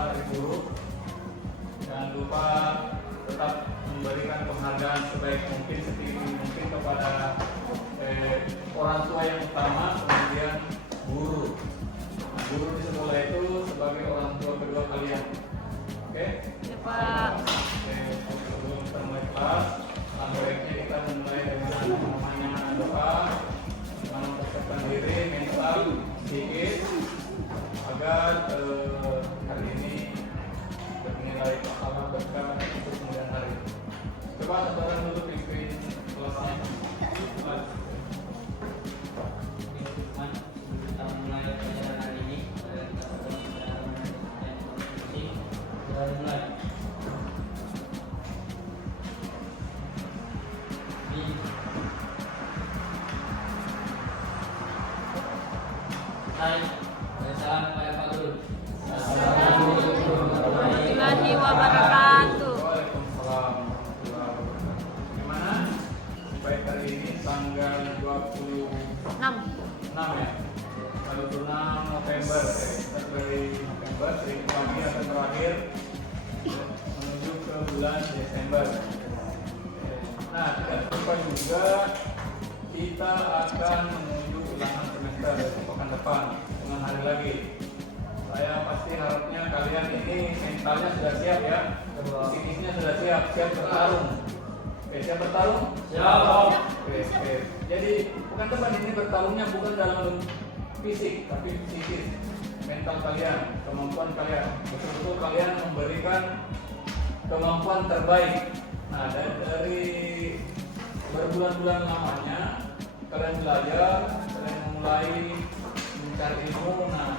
Hari Guru. Jangan lupa tetap memberikan penghargaan sebaik mungkin, setinggi mungkin kepada orang tua yang utama, kemudian guru. Nah, guru di sekolah itu sebagai orang tua kedua kalian. Oke? Ya, Pak. Oke, sebelum kita mulai kelas, baiknya kita mulai dari namanya doa, mempersiapkan diri mental, psikis, agar hari ini bernilai pahala berkah untuk kemudian hari. Coba saudara dulu pimpin kelasnya. Kita mulai pelajaran hari ini. Kita mulai. Hai, salam kepada Pak Guru. Assalamualaikum warahmatullahi wabarakatuh. Waalaikumsalam warahmatullahi wabarakatuh. Gimana? Baik, hari ini tanggal 26 ya? 26 November. Kita dari November, sedikit lagi akan berakhir menuju ke bulan Desember. Nah, tidak lupa juga kita akan menuju ulangan semester dari pekan depan dengan hari lagi. Saya pasti harapnya kalian ini mentalnya sudah siap ya, psikisnya sudah siap bertarung. Oke, siap bertarung? Siap. Oke. Jadi pekan depan ini bertarungnya bukan dalam bentuk fisik, tapi psikis, mental kalian, kemampuan kalian. Betul-betul kalian memberikan kemampuan terbaik. Nah, dari berbulan-bulan lamanya kalian belajar, kalian mulai mencari ilmu. Nah,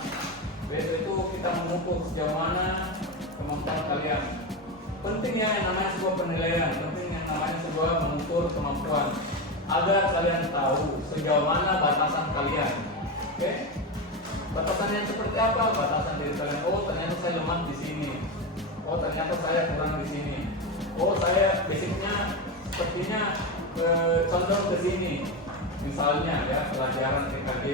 besok itu kita mengukur sejauh mana kemampuan kalian. Penting ya yang namanya sebuah penilaian, penting yang namanya sebuah mengukur kemampuan, agar kalian tahu sejauh mana batasan kalian. Oke? Batasan yang seperti apa? Batasan diri kalian. Oh, ternyata saya lemah di sini. Oh, ternyata saya kurang di sini. Oh, saya basicnya sepertinya condong ke sini. Misalnya ya, pelajaran TKJ,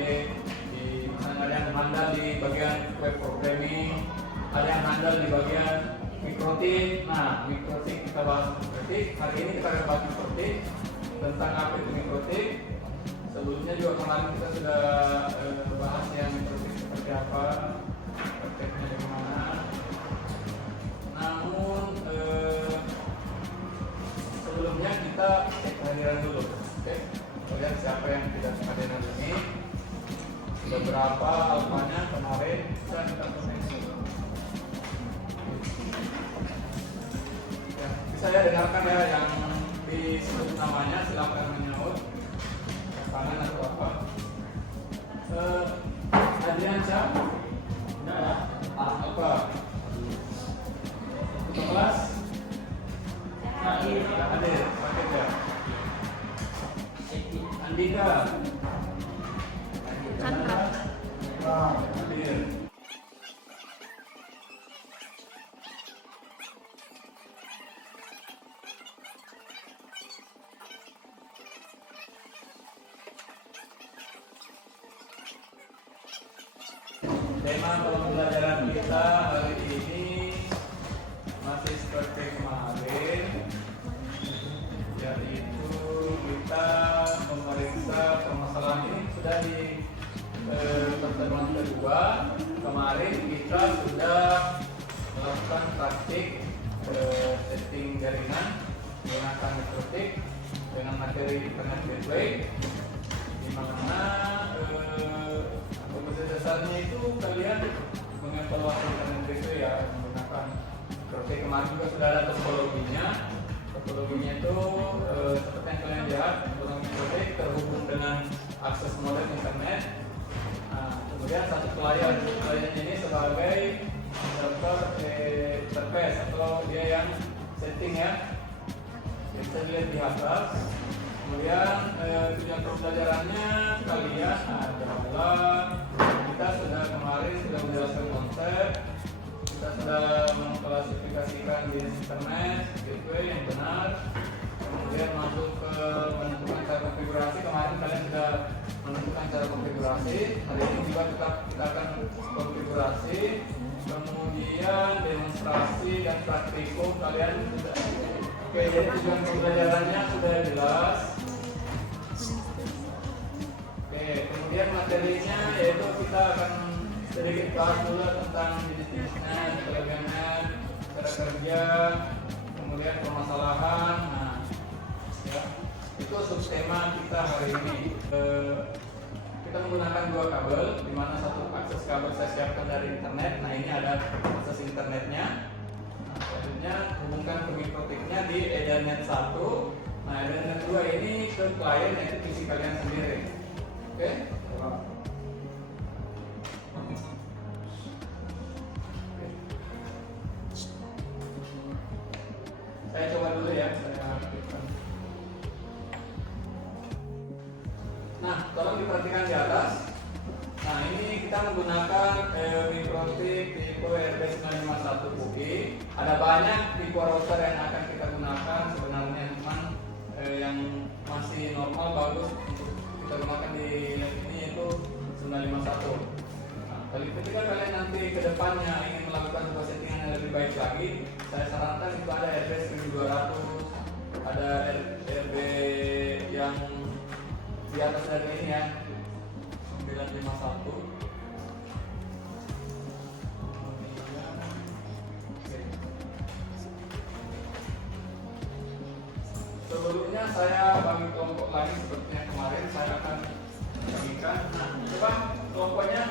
misalnya ada yang handal di bagian web programming, ada yang handal di bagian mikrotik. Nah, mikrotik kita bahas mikrotik. Hari ini kita akan bahas mikrotik, tentang apa itu mikrotik. Sebelumnya juga kemarin kita sudah bahas yang mikrotik seperti apa, prakteknya bagaimana. Namun sebelumnya kita cek kehadiran dulu. Oke? Lihat siapa yang tidak kehadiran ini. Sudah berapa alfanya kemarin bisa kita koneksi. Ya, bisa ya dengarkan ya yang disebut namanya, silakan menyaut. Tangan atau apa? Adrian siapa? Apa? Kelas? Hadir, paket ya. Andika. Chandra. Hadir. Tema pembelajaran kita hari ini masih seperti kemarin, yaitu kita memeriksa permasalahan ini sudah di pertemuan kedua. Kemarin kita sudah melakukan praktik setting jaringan menggunakan mikrotik dengan materi Internet Gateway, di mana kompetensi dasarnya itu kalian mengevaluasi Internet Gateway ya menggunakan mikrotik. Kemarin juga sudah ada topologinya. Topologinya itu seperti yang kalian lihat, menggunakan mikrotik terhubung dengan akses modem internet. Nah, kemudian satu pelayan ini sebagai server interface atau dia yang setting ya. Bisa dilihat di atas. Kemudian tujuan pembelajarannya kalian adalah kita sudah kemarin sudah menjelaskan konsep, kita sudah mengklasifikasikan jenis internet, gateway yang benar, kemudian masuk ke menentukan cara konfigurasi. Kemarin kalian sudah menentukan cara konfigurasi. Hari ini juga kita akan konfigurasi kemudian demonstrasi dan praktikum kalian sudah. Oke, jadi tujuan pembelajarannya sudah jelas. Oke, kemudian materinya yaitu kita akan sedikit bahas dulu tentang jenis-jenisnya, kelebihannya, cara kerja, kemudian permasalahan. Nah, ya, itu subtema kita hari ini. Kita menggunakan dua kabel, di mana satu akses kabel saya siapkan dari internet. Nah, ini ada akses internetnya. Nah, selanjutnya hubungkan ke mikrotiknya di Ethernet 1. Nah, Ethernet 2 ini ke klien, yaitu PC kalian sendiri. Oke? Saya coba dulu ya, saya aktifkan. Nah, tolong diperhatikan di atas. Nah, ini kita menggunakan mikrotik tipe RB951 UI. Ada banyak tipe router yang akan kita gunakan sebenarnya, cuman yang masih normal bagus untuk kita gunakan di ini yaitu 951. Nah, ketika kalian nanti ke depannya ingin melakukan sebuah settingan yang lebih baik lagi, saya sarankan itu ada RB1200, ada RB yang di atas dari ini ya, 951. Sebelumnya saya bagi kelompok lagi seperti yang kemarin saya akan bagikan. Nah, coba kelompoknya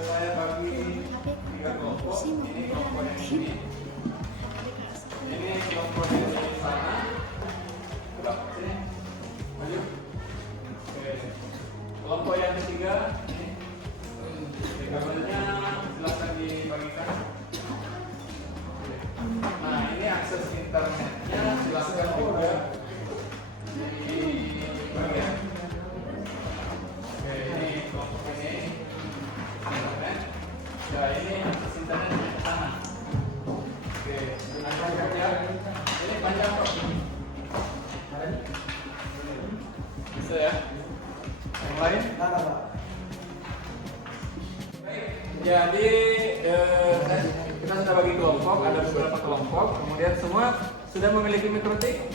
saya bagi 3 kelompok. Ini kelompok yang ini. Ini kelompok yang di sana. Coba sini, maju. Oke. Kelompok yang ketiga ini. Kabelnya silakan dibagikan. Nah, ini akses internetnya silakan juga dibagi ya. Oke, ini kelompok ini internet. Ya, ini akses internetnya ke sana. Oke, lanjut ya. Ini panjang kok. Bisa ya? Yang lain? Baik, jadi kita sudah bagi kelompok, ada beberapa kelompok. Kemudian semua sudah memiliki mikrotik?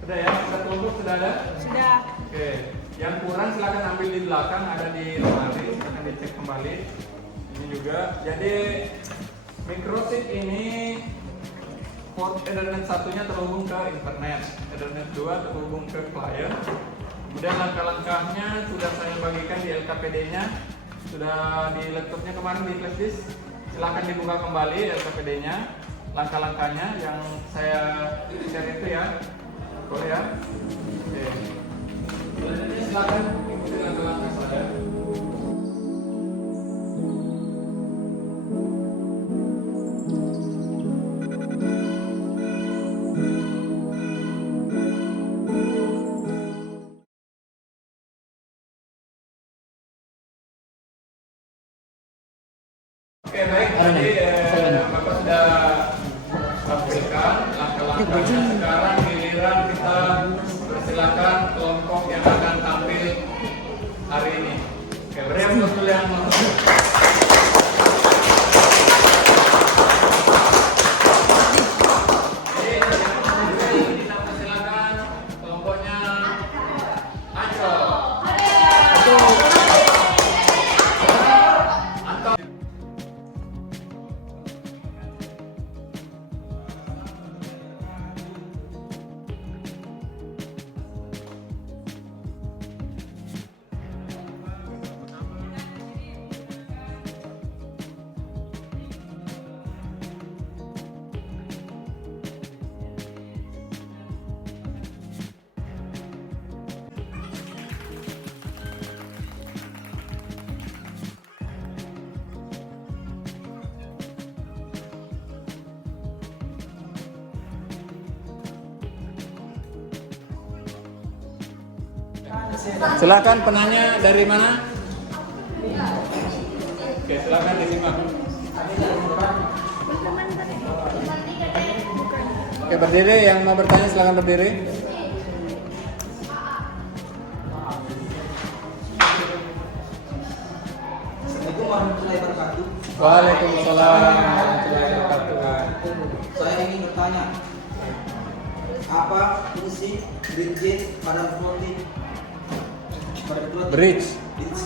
Sudah ya? Sudah kelompok sudah ada? Sudah. Oke, yang kurang silakan ambil di belakang, ada di lemari, akan dicek kembali. Ini juga. Jadi mikrotik ini port Ethernet satunya terhubung ke internet, Ethernet 2 terhubung ke klien. Kemudian langkah-langkahnya sudah saya bagikan di LKPD-nya, sudah di laptopnya kemarin di flash disk. Silahkan dibuka kembali LKPD-nya, langkah-langkahnya yang saya share itu ya, boleh ya. Oke. Silahkan ikuti langkah-langkah saya. Oke, baik, jadi Bapak sudah tampilkan langkah-langkahnya. Sekarang giliran kita persilakan kelompok yang akan tampil hari ini. Oke, beri applause dulu yang mau. Kita persilakan kelompoknya Ancol. Silakan penanya dari mana? Oke, silakan disimak. Oke, berdiri, yang mau bertanya silakan berdiri. Assalamualaikum warahmatullahi wabarakatuh. Waalaikumsalam warahmatullahi wabarakatuh. Saya ingin bertanya, apa fungsi bridge pada floating? Bridge. Bridge.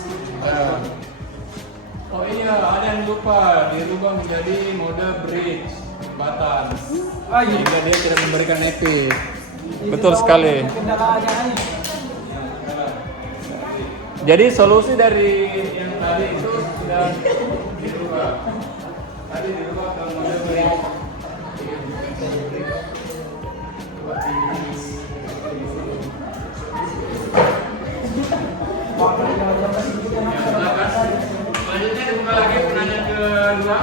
Oh iya, ada yang lupa dirubah menjadi mode bridge jembatan. Sehingga dia tidak memberikan epi. Betul sekali. Jadi solusi dari yang tadi itu sudah dirubah. Tadi dirubah ke mode bridge. Selanjutnya dibuka lagi pertanyaan kedua.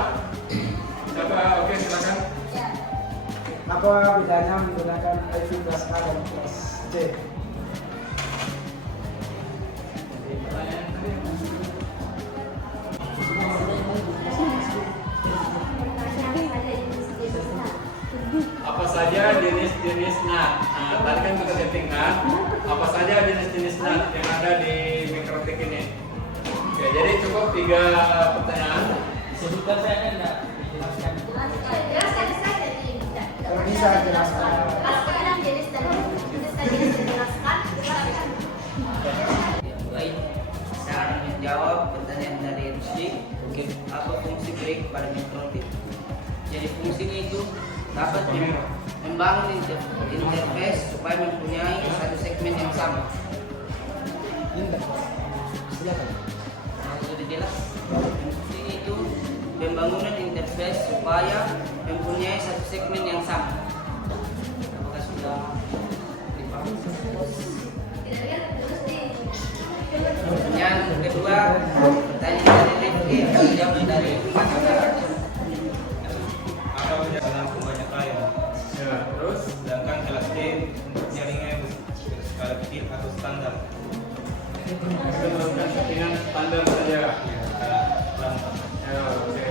Siapa? Oke, silakan. Apa bedanya menggunakan IV plus A dan plus C? Pertanyaan tadi. Apa saja jenis-jenis nut? Nah, tadi kan kita settingkan apa saja jenis-jenis nut yang ada di mikrotik ini. Oke, jadi cukup 3 pertanyaan. Sebutkan saja enggak? Dijelaskan. Jelaskan saja Kalau bisa jelaskan. jelaskan jenis dan jenis dijelaskan. Ya, baik. Saya akan menjawab pertanyaan dari Rusdi. Oke. Apa fungsi break pada mikrotik? Jadi fungsinya itu dapat membangun interface supaya mempunyai satu segmen yang sama. Silakan. Sudah jelas. Fungsinya itu pembangunan interface supaya mempunyai satu segmen yang sama. Apakah sudah dipahami? Yang kedua, pertanyaan dari Rifki, jawab dari dalam pembanyak layar. Ya, terus Sedangkan kelas D untuk jaringan berskala kecil atau standar. kita melakukan settingan standar saja. Skala lambat. Ya, oke.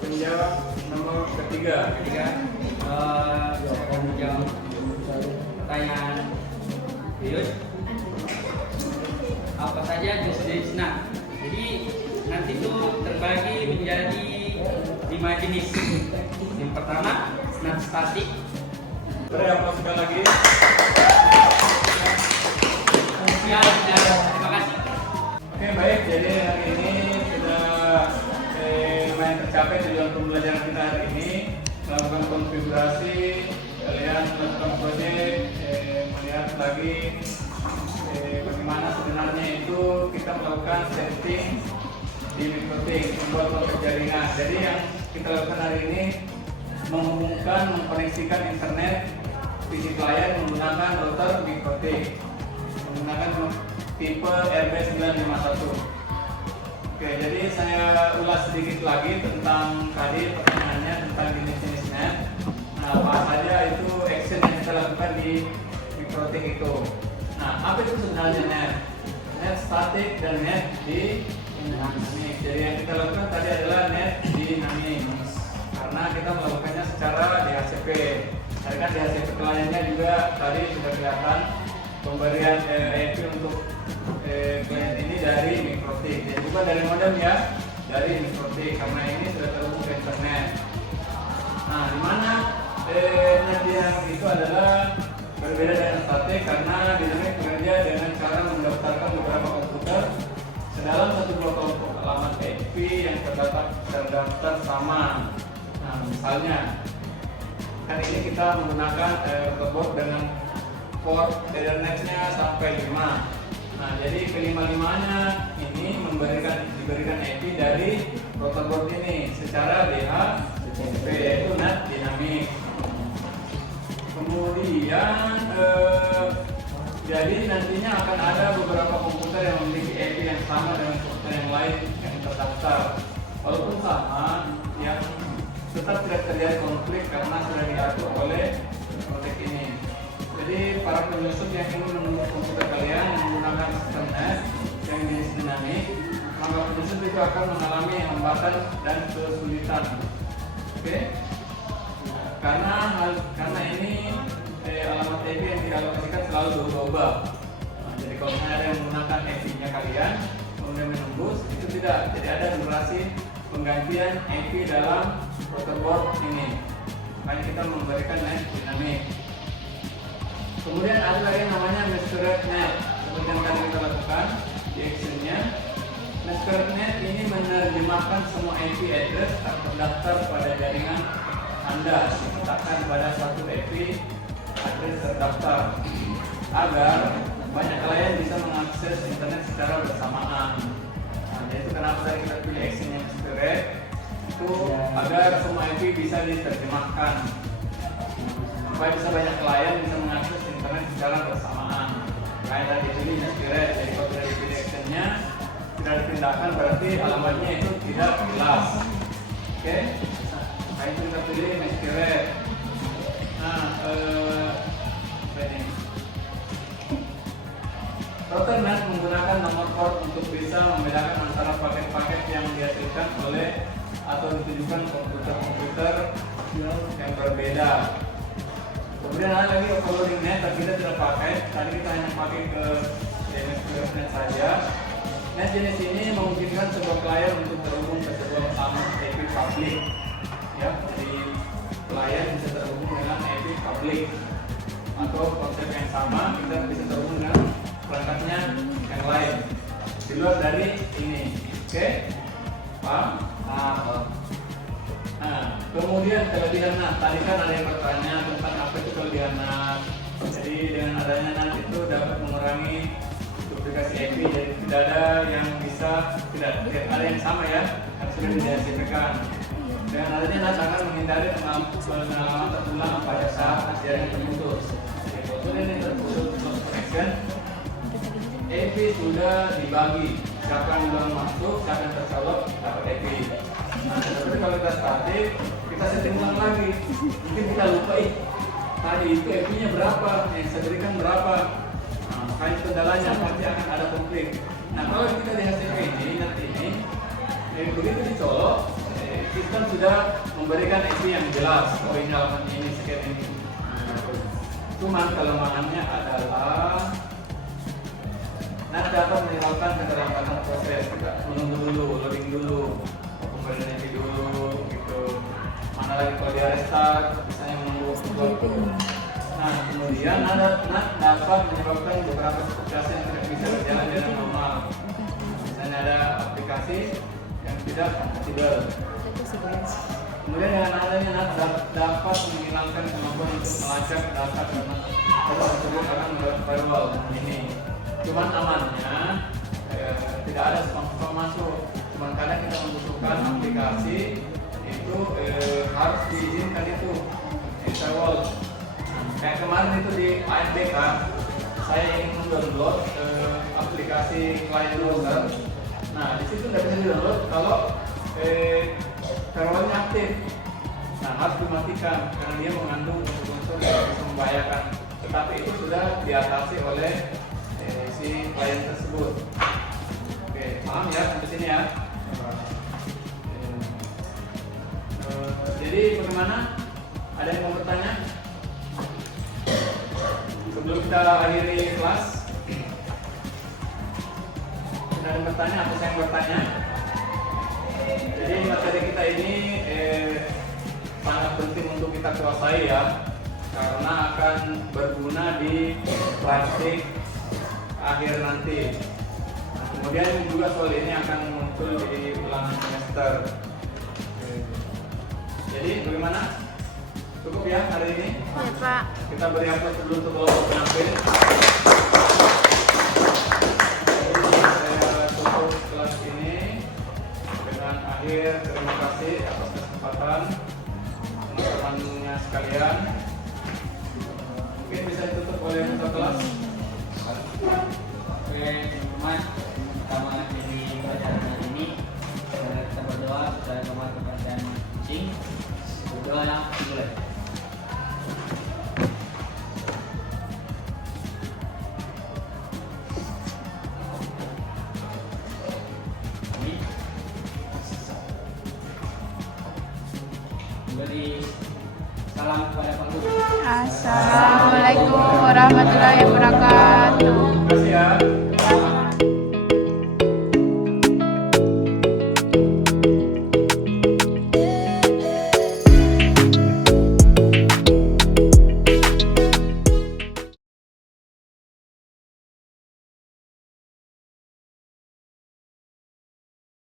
Penjawab nomor ketiga. Saya akan menjawab pertanyaan Yus. Apa saja jenis nut? Jadi nanti itu terbagi menjadi 5 jenis. Yang pertama nut statik. Beri aplaus sekali lagi. Ya, terima kasih. Oke, baik. Jadi hari ini sudah lumayan tercapai tujuan pembelajaran kita hari ini, melakukan konfigurasi, kalian melakukan proyek, melihat lagi bagaimana sebenarnya itu kita melakukan setting di mikrotik, membuat konfig jaringan. Jadi yang kita lakukan hari ini menghubungkan, mengkoneksikan internet PC client menggunakan router mikrotik, menggunakan tipe RB951. Oke, jadi saya ulas sedikit lagi tentang tadi pertanyaannya tentang jenis-jenis net. Nah, apa saja itu action yang kita lakukan di mikrotik itu. Nah, apa itu sebenarnya net? Net statik dan net dinamik. Jadi yang kita lakukan tadi adalah net dinamik karena kita melakukannya secara DHCP. Tadi kan DHCP kliennya juga tadi sudah kelihatan pemberian IP untuk klien ini dari mikrotik dan juga dari modem ya, dari mikrotik karena ini sudah terhubung ke internet. Nah, di mana net dinamik itu adalah berbeda dengan statik karena dinamik bekerja dengan cara mendaftarkan beberapa komputer sedalam satu blok kelompok alamat IP yang terdaftar sama. Nah, misalnya kan ini kita menggunakan keyboard dengan port Ethernet-nya sampai 5. Nah, jadi kelima-limanya ini diberikan IP dari protokol ini secara DHCP yaitu net dinamik. Kemudian jadi nantinya akan ada beberapa komputer yang memiliki IP yang sama dengan komputer yang lain yang terdaftar. Walaupun sama, yang tetap tidak terjadi konflik karena sudah diatur oleh protek ini. Jadi para penyusup yang ingin menembus komputer kalian yang menggunakan sistem net yang jenis dinamik, maka penyusup itu akan mengalami hambatan dan kesulitan. Oke? Karena ini alamat IP yang dialokasikan selalu berubah-ubah. Nah, jadi kalau misalnya ada yang menggunakan IP-nya kalian kemudian menembus, itu tidak ada durasi penggantian IP dalam protobot ini. Makanya kita memberikan net dinamik. Kemudian ada lagi yang namanya masquerade net. Seperti yang tadi kita lakukan di actionnya. Masquerade net ini menerjemahkan semua IP address yang terdaftar pada jaringan Anda diletakkan pada satu IP address terdaftar agar banyak klien bisa mengakses internet secara bersamaan. Nah, itu kenapa tadi kita pilih actionnya masquerade itu agar semua IP bisa diterjemahkan supaya bisa banyak klien bisa mengakses internet secara bersamaan. Kayak tadi pilih masquerade, jadi kalau tidak dipilih actionnya tidak dipindahkan berarti alamatnya itu tidak jelas. Oke, nah itu kita pilih masquerade. Nah, ini router NAT menggunakan nomor port untuk bisa membedakan antara paket-paket yang dihasilkan oleh atau ditujukan komputer-komputer yang berbeda. Kemudian ada lagi overloading net, tapi kita tidak pakai. Tadi kita hanya pakai ke DNS net saja. Net jenis ini memungkinkan sebuah klien untuk terhubung ke sebuah alamat IP publik. Ya, jadi klien bisa terhubung dengan IP publik. Atau konsep yang sama, kita bisa terhubung dengan perangkatnya yang lain di luar dari ini. Oke? Paham? Nah, kemudian kelebihan NAT. Tadi kan ada yang bertanya tentang apa itu kelebihan NAT. Jadi dengan adanya NAT itu dapat mengurangi duplikasi IP. Jadi tidak ada yang bisa, tidak ada yang sama ya, yang sudah diidentifikasikan. Dengan adanya NAT akan menghindari pengalaman terulang pada saat jaringan terputus. Kemudian ini terputus connection, IP sudah dibagi. Siapa yang belum masuk, siapa yang tercolok dapat IP. Nah, tapi kalau kita statik, kita setting ulang lagi. Mungkin kita lupa tadi itu IP-nya berapa, yang saya berikan berapa. Nah, makanya kendalanya pasti akan ada konflik. Nah, kalau kita di hasil ini, nanti ini, begitu dicolok, sistem sudah memberikan IP yang jelas. Oh, ini alamatnya ini, sekian ini. Cuman kelemahannya adalah NAT dapat menyebabkan keterlambatan proses. Kita menunggu dulu, loading dulu, pemberian IP dulu, gitu. Mana lagi kalau dia restart, misalnya menunggu waktu. Nah, kemudian NAT dapat menyebabkan beberapa aplikasi yang tidak bisa berjalan dengan normal. Misalnya ada aplikasi yang tidak kompatibel. Kemudian dengan adanya NAT dapat menghilangkan kemampuan untuk melacak data karena data tersebut akan firewall ini. Cuman amannya tidak ada spam masuk. Cuman kadang kita membutuhkan aplikasi itu harus diizinkan itu firewall. Kayak kemarin itu di AFBK saya ingin mendownload aplikasi client browser. Nah, di situ tidak bisa di-download kalau firewallnya aktif. Nah, harus dimatikan karena dia mengandung unsur yang bisa membahayakan. Tetapi itu sudah diatasi oleh si klien tersebut. Oke, paham ya sampai sini ya. Jadi bagaimana? Ada yang mau bertanya? Sebelum kita akhiri kelas, ada yang bertanya atau saya yang bertanya? Jadi materi kita ini sangat penting untuk kita kuasai ya, karena akan berguna di praktik akhir nanti. Nah, kemudian juga soal ini akan muncul di ulangan semester. Jadi bagaimana? Cukup ya hari ini? Ya, Pak. Kita beri aplaus dulu untuk kelompok penampil. Saya tutup kelas ini dengan akhir terima kasih atas kesempatan teman-temannya sekalian. Mungkin bisa ditutup oleh ketua kelas. Oke, teman-teman, pertama dari pelajaran hari ini kita berdoa supaya teman kepercayaan kucing. Berdoa mulai. Beri salam kepada Pak Guru. Assalamualaikum warahmatullahi wabarakatuh.